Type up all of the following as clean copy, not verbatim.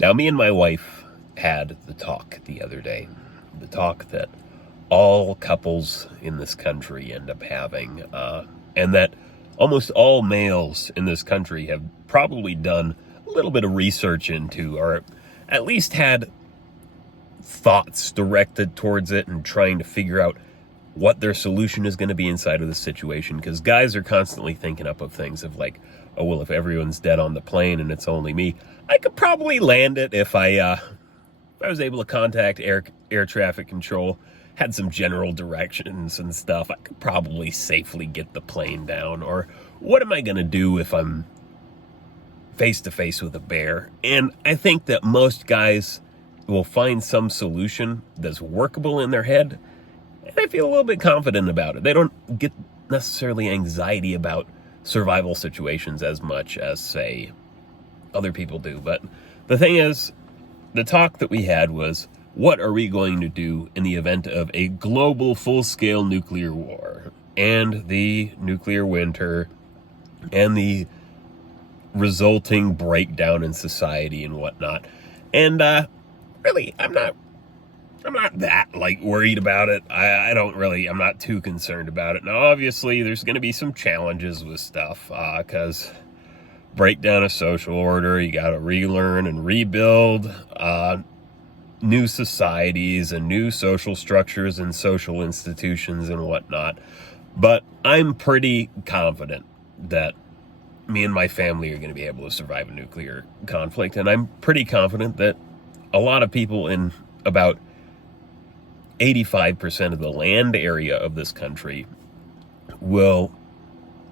Now, me and my wife had the talk the other day, the talk that all couples in this country end up having, and that almost all males in this country have probably done a little bit of research into, or at least had thoughts directed towards it and trying to figure out what their solution is going to be inside of the situation. Because guys are constantly thinking up of things of like, oh, well, if everyone's dead on the plane and it's only me, I could probably land it if I was able to contact air traffic control, had some general directions and stuff, I could probably safely get the plane down. Or what am I going to do if I'm face to face with a bear? And I think that most guys will find some solution that's workable in their head, and I feel a little bit confident about it. They don't get necessarily anxiety about survival situations as much as, say, other people do. But the thing is, the talk that we had was, what are we going to do in the event of a global full-scale nuclear war and the nuclear winter and the resulting breakdown in society and whatnot? And really, I'm not that like worried about it. I'm not too concerned about it. Now, obviously, there's going to be some challenges with stuff, because breakdown of social order, you got to relearn and rebuild new societies and new social structures and social institutions and whatnot. But I'm pretty confident that me and my family are going to be able to survive a nuclear conflict. And I'm pretty confident that a lot of people in about 85% of the land area of this country will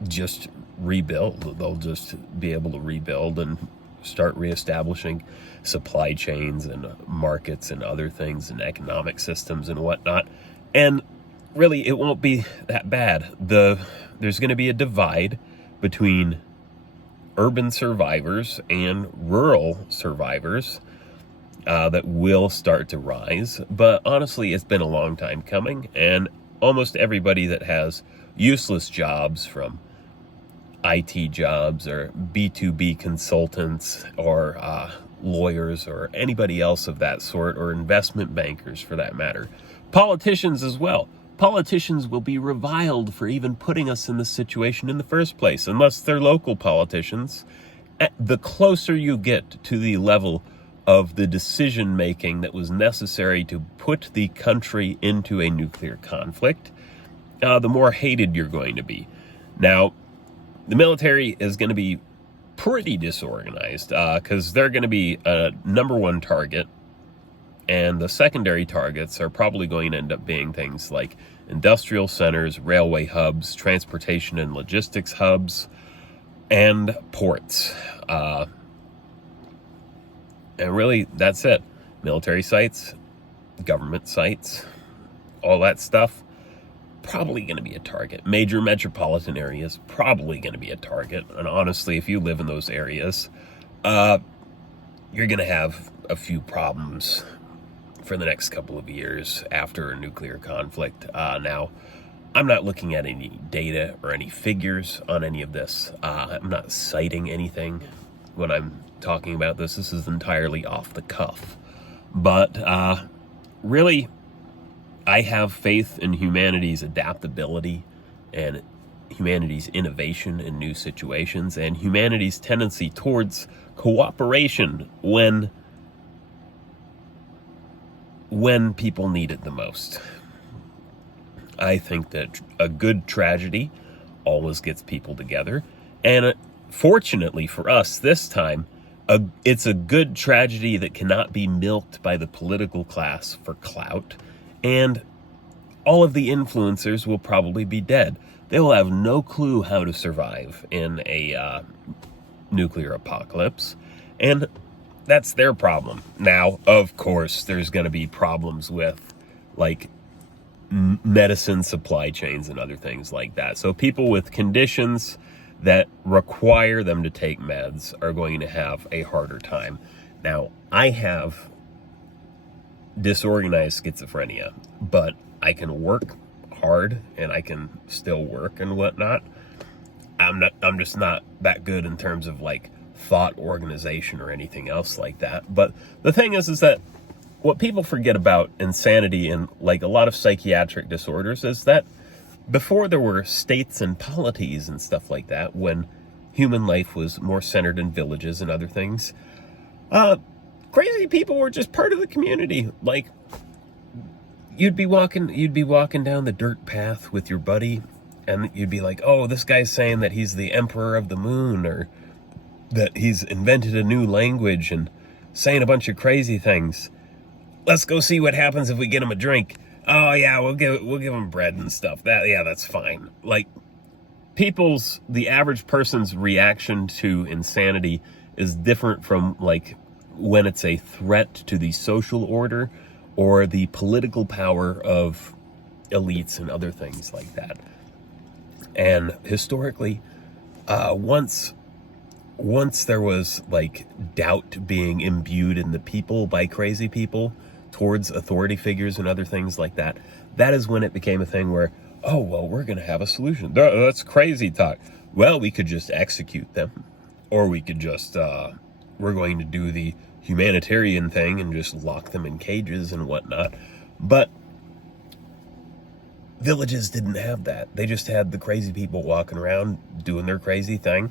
just rebuild. They'll just be able to rebuild and start reestablishing supply chains and markets and other things and economic systems and whatnot. And really, it won't be that bad. There's going to be a divide between urban survivors and rural survivors that will start to rise. But honestly, it's been a long time coming, and almost everybody that has useless jobs, from IT jobs or B2B consultants or lawyers or anybody else of that sort, or investment bankers for that matter, politicians as well. Politicians will be reviled for even putting us in this situation in the first place, unless they're local politicians. The closer you get to the level of the decision making that was necessary to put the country into a nuclear conflict, the more hated you're going to be. Now, the military is going to be pretty disorganized, because they're going to be a number one target, and the secondary targets are probably going to end up being things like industrial centers, railway hubs, transportation and logistics hubs, and ports. And really, that's it. Military sites, government sites, all that stuff, probably going to be a target. Major metropolitan areas, probably going to be a target. And honestly, if you live in those areas, you're going to have a few problems for the next couple of years after a nuclear conflict. Now, I'm not looking at any data or any figures on any of this. I'm not citing anything when I'm talking about this. This is entirely off the cuff. But really, I have faith in humanity's adaptability and humanity's innovation in new situations and humanity's tendency towards cooperation when people need it the most. I think that a good tragedy always gets people together. And fortunately for us this time, it's a good tragedy that cannot be milked by the political class for clout. And all of the influencers will probably be dead. They will have no clue how to survive in a nuclear apocalypse. And that's their problem. Now, of course, there's going to be problems with, like, medicine supply chains and other things like that. So people with conditions that require them to take meds are going to have a harder time. Now, I have disorganized schizophrenia, but I can work hard and I can still work and whatnot. I'm just not that good in terms of like thought organization or anything else like that. But the thing is that what people forget about insanity and like a lot of psychiatric disorders is that before there were states and polities and stuff like that, when human life was more centered in villages and other things, crazy people were just part of the community. Like, you'd be walking down the dirt path with your buddy, and you'd be like, oh, this guy's saying that he's the emperor of the moon, or that he's invented a new language and saying a bunch of crazy things. Let's go see what happens if we get him a drink. Oh yeah, we'll give him bread and stuff. That's fine. Like, the average person's reaction to insanity is different from like when it's a threat to the social order or the political power of elites and other things like that. And historically, once there was like doubt being imbued in the people by crazy people towards authority figures and other things like that, that is when it became a thing where, oh, well, we're going to have a solution. That's crazy talk. Well, we could just execute them, or we could just, we're going to do the humanitarian thing and just lock them in cages and whatnot. But villages didn't have that. They just had the crazy people walking around doing their crazy thing,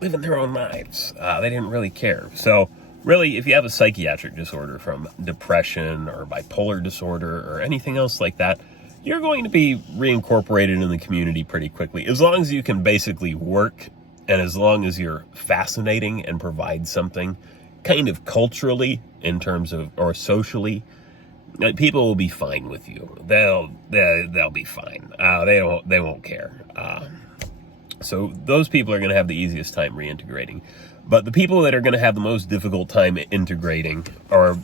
living their own lives. They didn't really care. So really, if you have a psychiatric disorder from depression or bipolar disorder or anything else like that, you're going to be reincorporated in the community pretty quickly. As long as you can basically work, and as long as you're fascinating and provide something kind of culturally in terms of, or socially, people will be fine with you. They'll be fine. They won't care. So those people are going to have the easiest time reintegrating. But the people that are going to have the most difficult time integrating or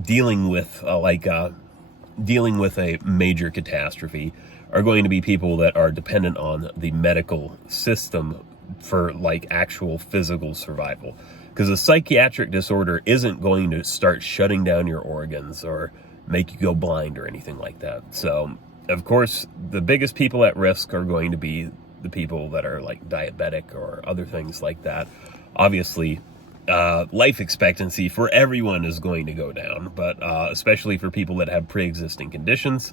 dealing with a major catastrophe are going to be people that are dependent on the medical system for like actual physical survival. Because a psychiatric disorder isn't going to start shutting down your organs or make you go blind or anything like that. So, of course, the biggest people at risk are going to be the people that are like diabetic or other things like that. Obviously, life expectancy for everyone is going to go down, but especially for people that have pre-existing conditions,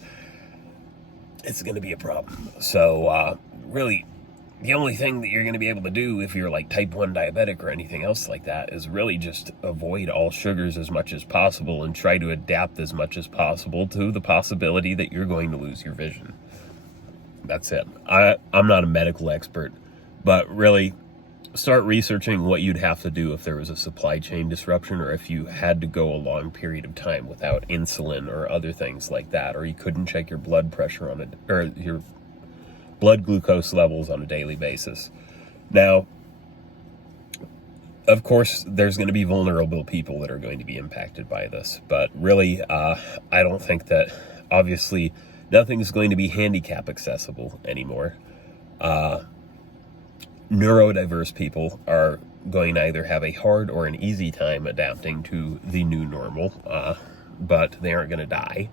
it's going to be a problem. So really, the only thing that you're going to be able to do if you're like type 1 diabetic or anything else like that is really just avoid all sugars as much as possible and try to adapt as much as possible to the possibility that you're going to lose your vision. That's it. I'm not a medical expert, but really start researching what you'd have to do if there was a supply chain disruption, or if you had to go a long period of time without insulin or other things like that, or you couldn't check your blood pressure or your blood glucose levels on a daily basis. Now, of course, there's going to be vulnerable people that are going to be impacted by this, but really, I don't think that, obviously, nothing's going to be handicap accessible anymore. Neurodiverse people are going to either have a hard or an easy time adapting to the new normal, but they aren't going to die.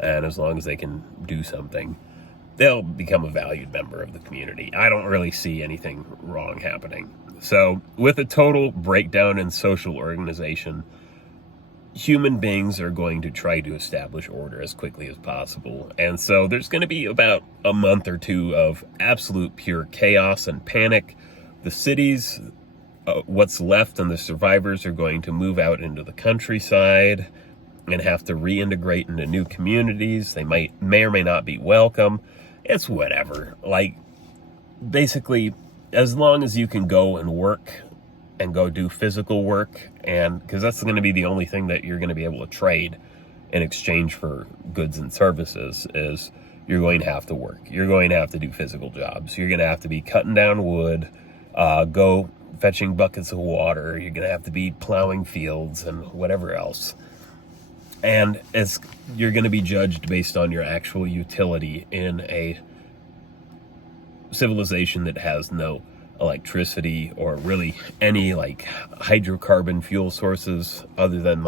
And as long as they can do something, they'll become a valued member of the community. I don't really see anything wrong happening. So with a total breakdown in social organization, human beings are going to try to establish order as quickly as possible. And so there's going to be about a month or two of absolute pure chaos and panic. The cities, what's left and the survivors are going to move out into the countryside and have to reintegrate into new communities. They may or may not be welcome. It's whatever. Like, basically, as long as you can go and work and go do physical work, and because that's going to be the only thing that you're going to be able to trade in exchange for goods and services, is you're going to have to work. You're going to have to do physical jobs. You're going to have to be cutting down wood, go fetching buckets of water. You're going to have to be plowing fields and whatever else. And you're going to be judged based on your actual utility in a civilization that has no electricity or really any like hydrocarbon fuel sources other than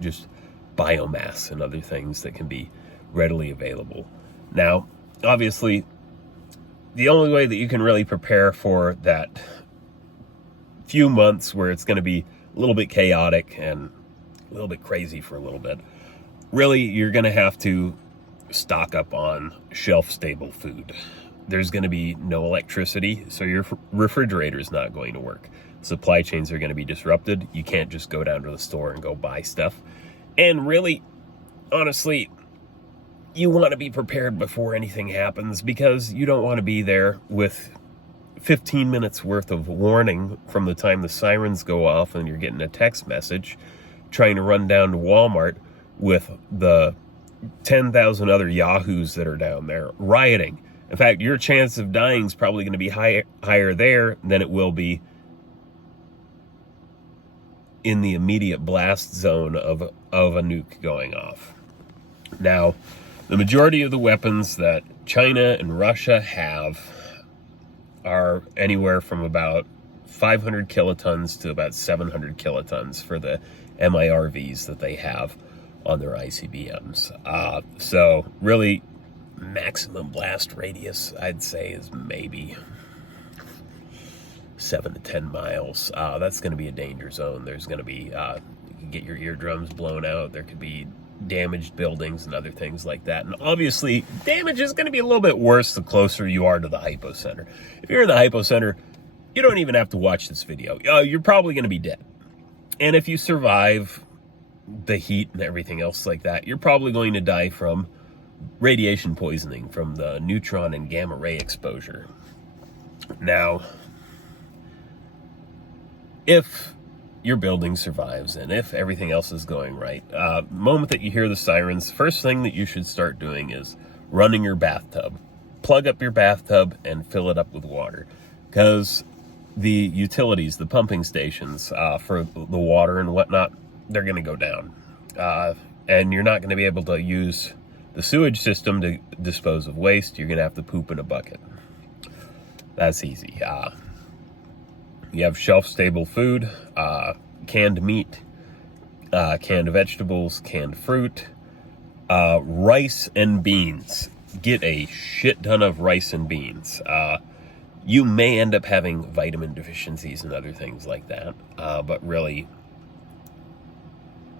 just biomass and other things that can be readily available. Now, obviously, the only way that you can really prepare for that few months where it's going to be a little bit chaotic and a little bit crazy for a little bit, really, you're going to have to stock up on shelf-stable food. There's going to be no electricity, so your refrigerator is not going to work. Supply chains are going to be disrupted. You can't just go down to the store and go buy stuff. And really, honestly, you want to be prepared before anything happens, because you don't want to be there with 15 minutes worth of warning from the time the sirens go off and you're getting a text message, trying to run down to Walmart with the 10,000 other yahoos that are down there rioting. In fact, your chance of dying is probably going to be higher there than it will be in the immediate blast zone of a nuke going off. Now, the majority of the weapons that China and Russia have are anywhere from about 500 kilotons to about 700 kilotons for the MIRVs that they have on their ICBMs. So really, maximum blast radius, I'd say, is maybe 7 to 10 miles. That's going to be a danger zone. There's going to be, you can get your eardrums blown out. There could be damaged buildings and other things like that. And obviously, damage is going to be a little bit worse the closer you are to the hypocenter. If you're in the hypocenter, you don't even have to watch this video. You're probably going to be dead. And if you survive the heat and everything else like that, you're probably going to die from radiation poisoning from the neutron and gamma ray exposure. Now, if your building survives and if everything else is going right, the moment that you hear the sirens, first thing that you should start doing is running your bathtub. Plug up your bathtub and fill it up with water, because the utilities, the pumping stations for the water and whatnot, they're going to go down. And you're not going to be able to use the sewage system to dispose of waste. You're going to have to poop in a bucket. That's easy. You have shelf-stable food, canned meat, canned vegetables, canned fruit, rice and beans. Get a shit ton of rice and beans. You may end up having vitamin deficiencies and other things like that, but really,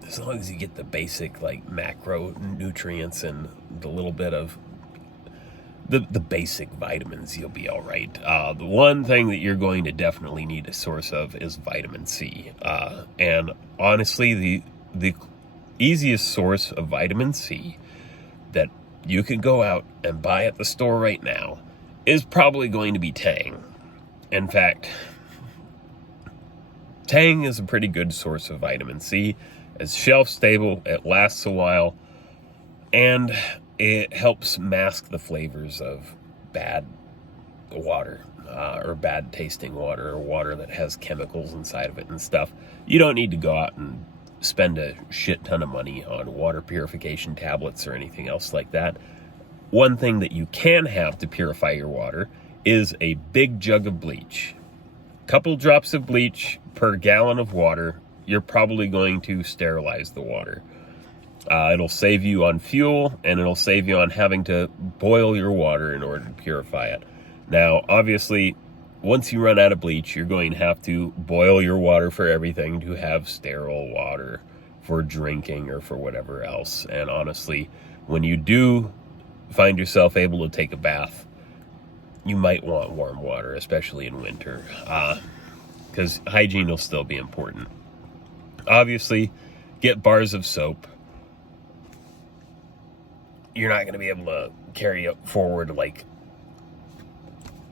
as long as you get the basic like macronutrients and the little bit of the basic vitamins, you'll be all right. The one thing that you're going to definitely need a source of is vitamin C. And honestly, the easiest source of vitamin C that you can go out and buy at the store right now is probably going to be Tang. In fact, Tang is a pretty good source of vitamin C. It's shelf stable, it lasts a while, and it helps mask the flavors of bad water, or bad tasting water, or water that has chemicals inside of it and stuff. You don't need to go out and spend a shit ton of money on water purification tablets or anything else like that. One thing that you can have to purify your water is a big jug of bleach. Couple drops of bleach per gallon of water, you're probably going to sterilize the water. It'll save you on fuel, and it'll save you on having to boil your water in order to purify it. Now, obviously, once you run out of bleach, you're going to have to boil your water for everything to have sterile water for drinking or for whatever else. And honestly, when you do find yourself able to take a bath, you might want warm water, especially in winter, because hygiene will still be important. Obviously, get bars of soap. You're not going to be able to carry forward like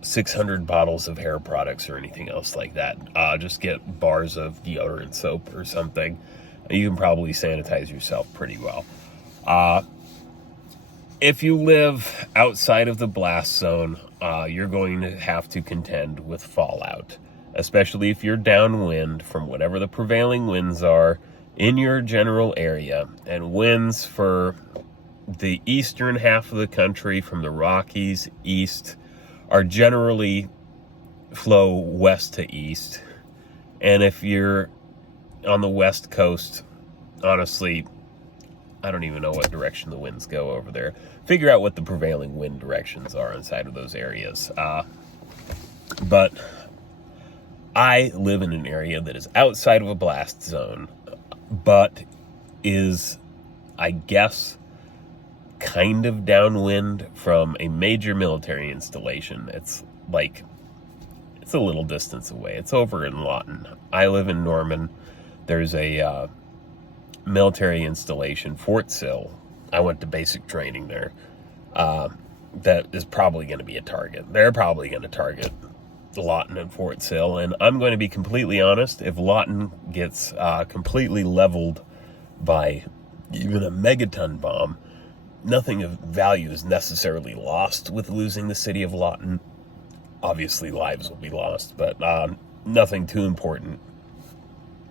600 bottles of hair products or anything else like that. Just get bars of deodorant soap or something. You can probably sanitize yourself pretty well. If you live outside of the blast zone, you're going to have to contend with fallout, especially if you're downwind from whatever the prevailing winds are in your general area. And winds for the eastern half of the country from the Rockies east are generally flow west to east. And if you're on the west coast, honestly, I don't even know what direction the winds go over there. Figure out what the prevailing wind directions are inside of those areas. But I live in an area that is outside of a blast zone, but is, I guess, kind of downwind from a major military installation. It's a little distance away. It's over in Lawton. I live in Norman. There's a military installation, Fort Sill. I went to basic training there. That is probably going to be a target. They're probably going to target Lawton and Fort Sill. And I'm going to be completely honest, if Lawton gets completely leveled by even a megaton bomb, nothing of value is necessarily lost with losing the city of Lawton. Obviously, lives will be lost, but nothing too important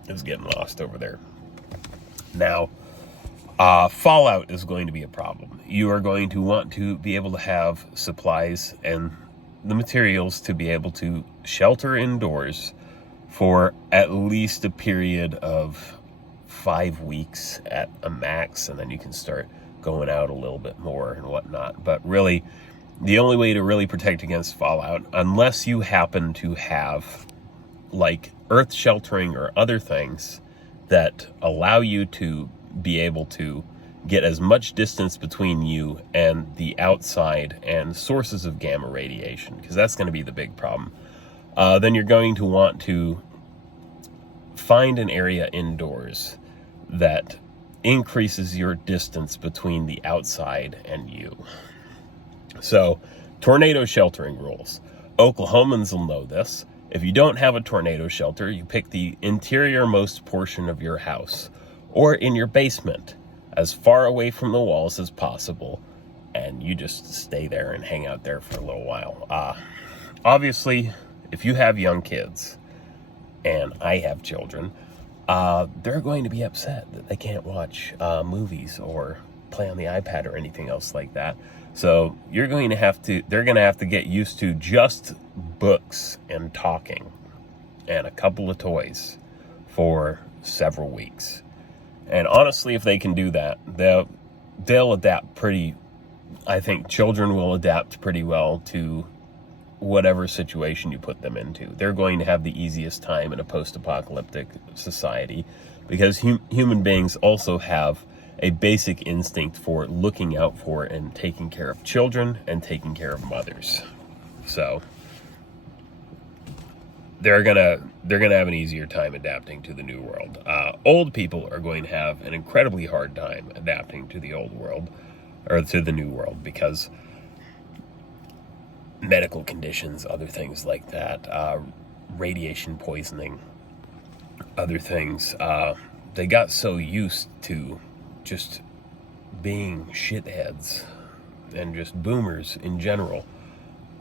is getting lost over there. Now, fallout is going to be a problem. You are going to want to be able to have supplies and the materials to be able to shelter indoors for at least a period of 5 weeks at a max, and then you can start going out a little bit more and whatnot. But really, the only way to really protect against fallout, unless you happen to have like earth sheltering or other things that allow you to be able to get as much distance between you and the outside and sources of gamma radiation, because that's going to be the big problem, then you're going to want to find an area indoors that increases your distance between the outside and you. So, tornado sheltering rules. Oklahomans will know this. If you don't have a tornado shelter, you pick the interior-most portion of your house or in your basement, as far away from the walls as possible, and you just stay there and hang out there for a little while. Obviously, if you have young kids, and I have children, they're going to be upset that they can't watch movies or play on the iPad or anything else like that. So they're going to have to get used to just books and talking and a couple of toys for several weeks. And honestly, if they can do that, they'll adapt I think children will adapt pretty well to whatever situation you put them into. They're going to have the easiest time in a post-apocalyptic society because human beings also have a basic instinct for looking out for and taking care of children and taking care of mothers. So they're gonna have an easier time adapting to the new world. Old people are going to have an incredibly hard time adapting to the old world or to the new world because medical conditions, other things like that, radiation poisoning, other things. They got so used to just being shitheads and just boomers in general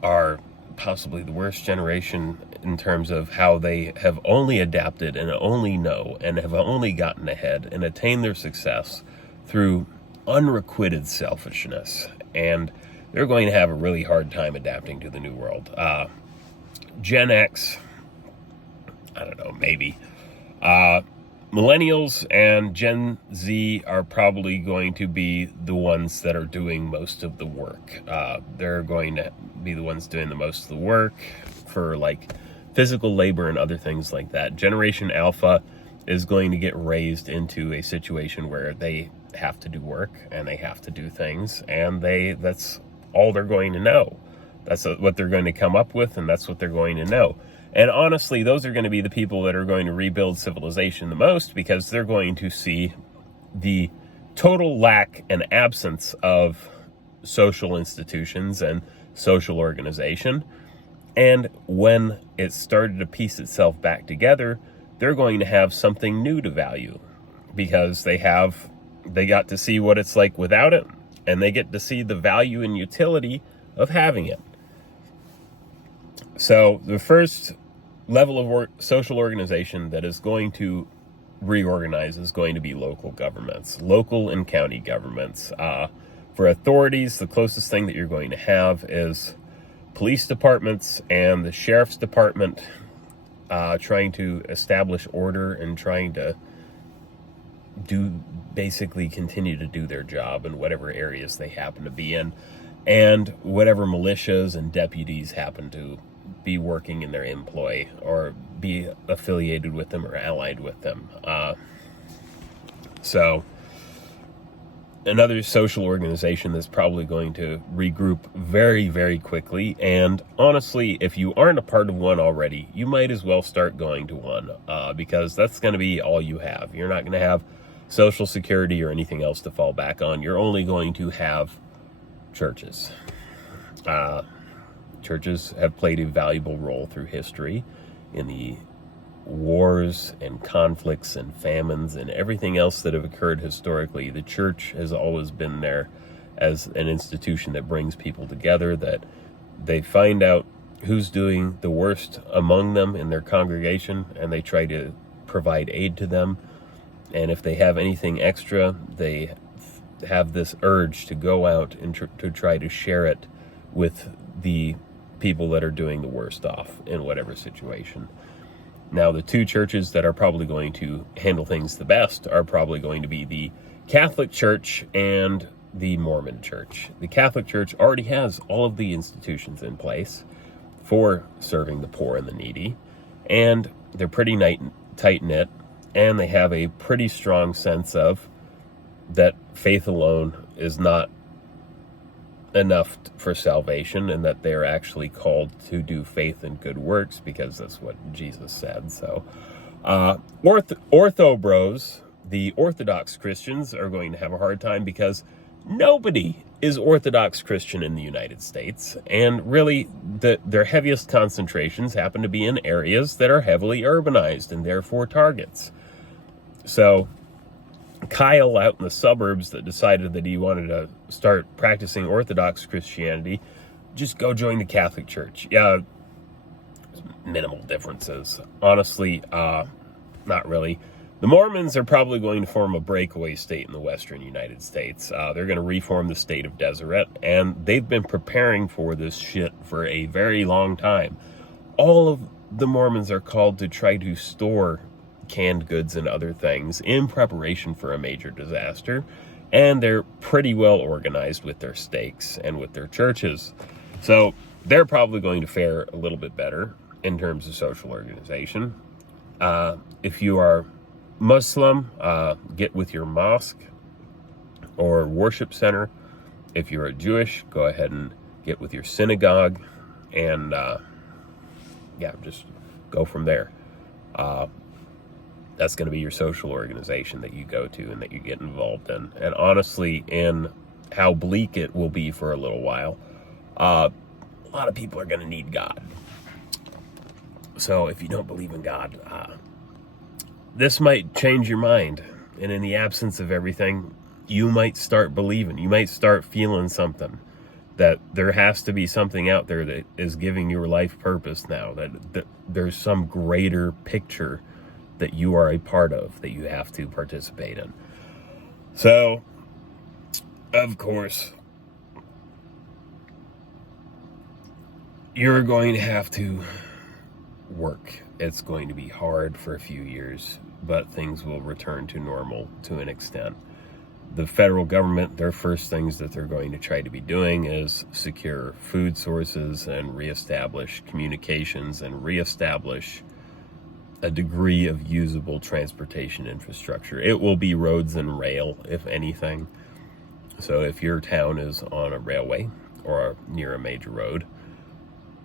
are possibly the worst generation in terms of how they have only adapted and only know and have only gotten ahead and attained their success through unrequited selfishness. And they're going to have a really hard time adapting to the new world. Gen X, I don't know, maybe. Millennials and Gen Z are probably going to be the ones that are doing most of the work. They're going to be the ones doing the most of the work for like physical labor and other things like that. Generation Alpha is going to get raised into a situation where they have to do work and they have to do things, and that's all they're going to know. That's what they're going to come up with, and that's what they're going to know. And honestly, those are going to be the people that are going to rebuild civilization the most, because they're going to see the total lack and absence of social institutions and social organization. And when it started to piece itself back together, they're going to have something new to value, because they got to see what it's like without it, and they get to see the value and utility of having it. So the first level of social organization that is going to reorganize is going to be local governments, local and county governments. For authorities, the closest thing that you're going to have is police departments and the sheriff's department trying to establish order and trying to basically continue to do their job in whatever areas they happen to be in, and whatever militias and deputies happen to be working in their employ or be affiliated with them or allied with them. So another social organization that's probably going to regroup very, very quickly. And honestly, if you aren't a part of one already, you might as well start going to one, because that's going to be all you have. You're not going to have Social Security or anything else to fall back on. You're only going to have churches. Churches have played a valuable role through history in the wars and conflicts and famines and everything else that have occurred historically. The church has always been there as an institution that brings people together, that they find out who's doing the worst among them in their congregation, and they try to provide aid to them. And if they have anything extra, they have this urge to go out and to try to share it with the people that are doing the worst off in whatever situation. Now, the two churches that are probably going to handle things the best are probably going to be the Catholic Church and the Mormon Church. The Catholic Church already has all of the institutions in place for serving the poor and the needy, and they're pretty tight-knit, and they have a pretty strong sense of that faith alone is not enough for salvation, and that they're actually called to do faith and good works, because that's what Jesus said. So ortho bros, the Orthodox Christians, are going to have a hard time, because nobody is Orthodox Christian in the United States, and really their heaviest concentrations happen to be in areas that are heavily urbanized and therefore targets. So Kyle out in the suburbs that decided that he wanted to start practicing Orthodox Christianity, just go join the Catholic Church. Yeah, minimal differences. Honestly, not really. The Mormons are probably going to form a breakaway state in the western United States. They're going to reform the state of Deseret, and they've been preparing for this shit for a very long time. All of the Mormons are called to try to store canned goods and other things in preparation for a major disaster, and they're pretty well organized with their stakes and with their churches. So they're probably going to fare a little bit better in terms of social organization. If you are Muslim, get with your mosque or worship center. If you're a Jewish, go ahead and get with your synagogue, and just go from there. That's going to be your social organization that you go to and that you get involved in. And honestly, in how bleak it will be for a little while, a lot of people are going to need God. So if you don't believe in God, this might change your mind. And in the absence of everything, you might start believing. You might start feeling something, that there has to be something out there that is giving your life purpose now, that there's some greater picture that you are a part of, that you have to participate in. So, of course, you're going to have to work. It's going to be hard for a few years, but things will return to normal to an extent. The federal government, their first things that they're going to try to be doing is secure food sources and reestablish communications and reestablish a degree of usable transportation infrastructure. It will be roads and rail, if anything. So if your town is on a railway or near a major road,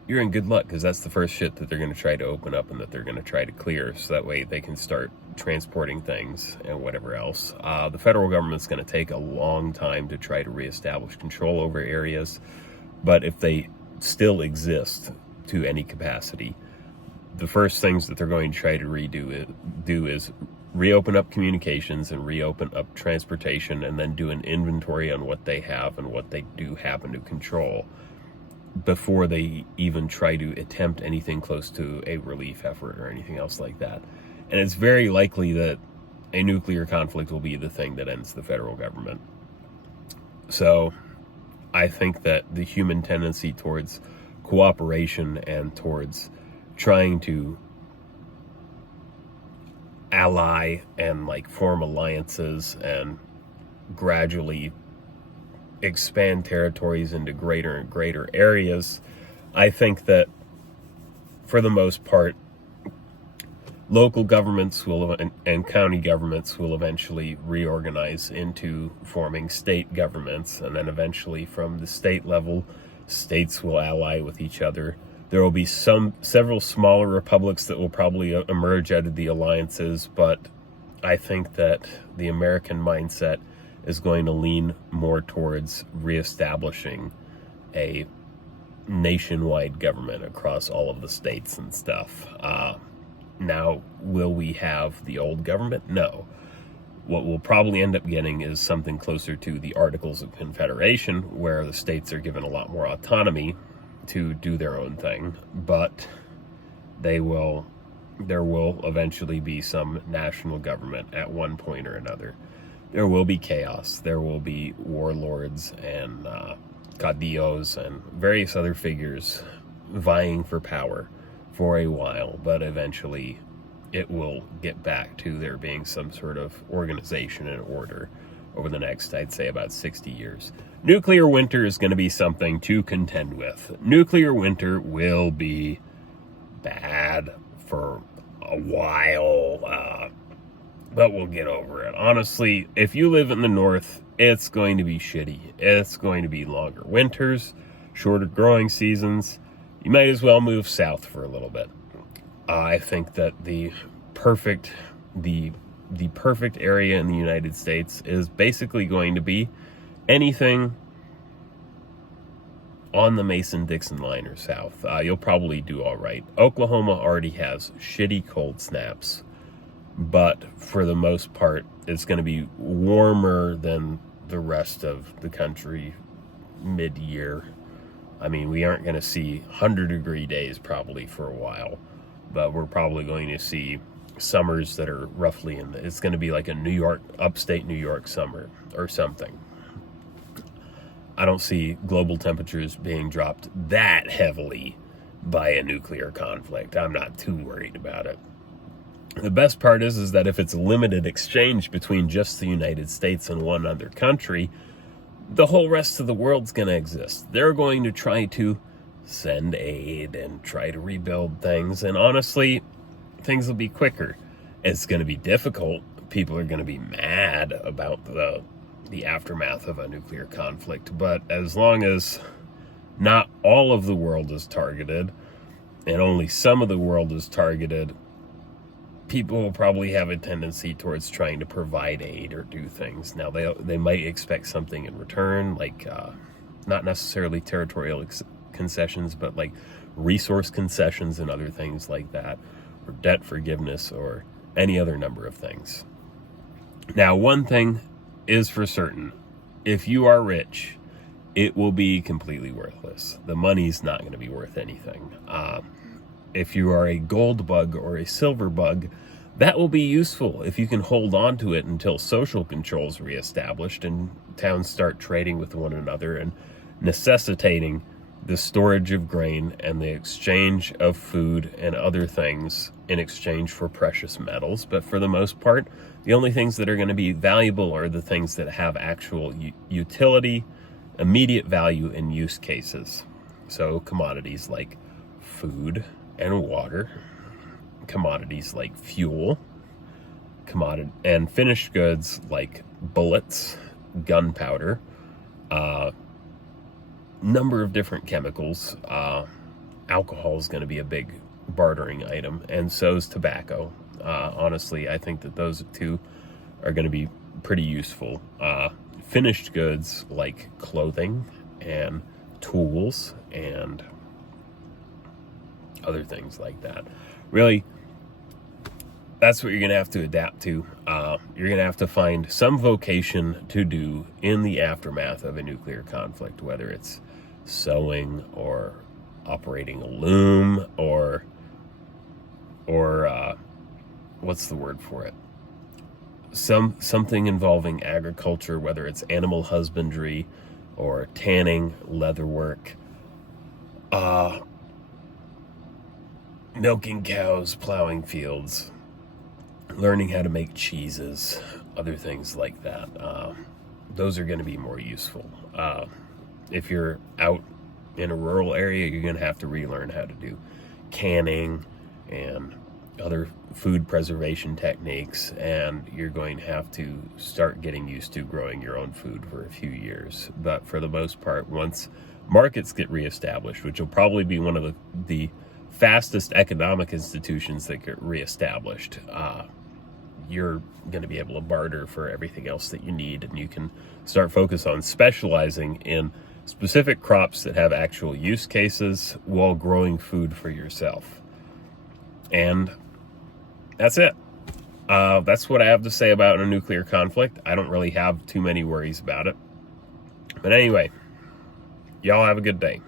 you're in good luck, because that's the first shit that they're going to try to open up and that they're going to try to clear, so that way they can start transporting things and whatever else. The federal government's going to take a long time to try to reestablish control over areas, but if they still exist to any capacity, the first things that they're going to try to do is reopen up communications and reopen up transportation, and then do an inventory on what they have and what they do happen to control before they even try to attempt anything close to a relief effort or anything else like that. And it's very likely that a nuclear conflict will be the thing that ends the federal government. So I think that the human tendency towards cooperation and towards trying to ally and like form alliances and gradually expand territories into greater and greater areas, I think that for the most part, local governments will and county governments will eventually reorganize into forming state governments, and then eventually from the state level, states will ally with each other. There will be several smaller republics that will probably emerge out of the alliances, but I think that the American mindset is going to lean more towards reestablishing a nationwide government across all of the states and stuff. Now, will we have the old government? No. What we'll probably end up getting is something closer to the Articles of Confederation, where the states are given a lot more autonomy to do their own thing, but there will eventually be some national government at one point or another. There will be chaos. There will be warlords and caudillos and various other figures vying for power for a while, but eventually it will get back to there being some sort of organization and order over the next, I'd say, about 60 years. Nuclear winter is going to be something to contend with. Nuclear winter will be bad for a while, but we'll get over it. Honestly, if you live in the north, it's going to be shitty. It's going to be longer winters, shorter growing seasons. You might as well move south for a little bit. I think that the perfect area in the United States is basically going to be anything on the Mason-Dixon line or south. You'll probably do all right. Oklahoma already has shitty cold snaps, but for the most part, it's going to be warmer than the rest of the country mid-year. I mean, we aren't going to see 100-degree days probably for a while, but we're probably going to see summers that are roughly it's going to be like a upstate New York summer or something. I don't see global temperatures being dropped that heavily by a nuclear conflict. I'm not too worried about it. The best part is that if it's limited exchange between just the United States and one other country, the whole rest of the world's going to exist. They're going to try to send aid and try to rebuild things. And honestly, things will be quicker. It's going to be difficult. People are going to be mad about the aftermath of a nuclear conflict. But as long as not all of the world is targeted and only some of the world is targeted, people will probably have a tendency towards trying to provide aid or do things. Now, they might expect something in return, like not necessarily territorial concessions, but like resource concessions and other things like that, or debt forgiveness, or any other number of things. Now, one thing is for certain. If you are rich, it will be completely worthless. The money's not going to be worth anything. If you are a gold bug or a silver bug, that will be useful if you can hold on to it until social control is reestablished and towns start trading with one another and necessitating the storage of grain and the exchange of food and other things in exchange for precious metals. But for the most part, the only things that are going to be valuable are the things that have actual utility, immediate value, and use cases. So commodities like food and water, commodities like fuel, and finished goods like bullets, gunpowder, number of different chemicals. Alcohol is going to be a big bartering item, and so is tobacco. Honestly, I think that those two are going to be pretty useful. Finished goods like clothing and tools and other things like that. Really, that's what you're going to have to adapt to. You're going to have to find some vocation to do in the aftermath of a nuclear conflict, whether it's sewing or operating a loom or what's the word for it? Something involving agriculture, whether it's animal husbandry or tanning, leatherwork, milking cows, plowing fields, learning how to make cheeses, other things like that. Those are going to be more useful. If you're out in a rural area, you're going to have to relearn how to do canning and other food preservation techniques, and you're going to have to start getting used to growing your own food for a few years. But for the most part, once markets get reestablished, which will probably be one of the fastest economic institutions that get reestablished, you're going to be able to barter for everything else that you need, and you can start focus on specializing in specific crops that have actual use cases while growing food for yourself. And that's it. That's what I have to say about a nuclear conflict. I don't really have too many worries about it. But anyway, y'all have a good day.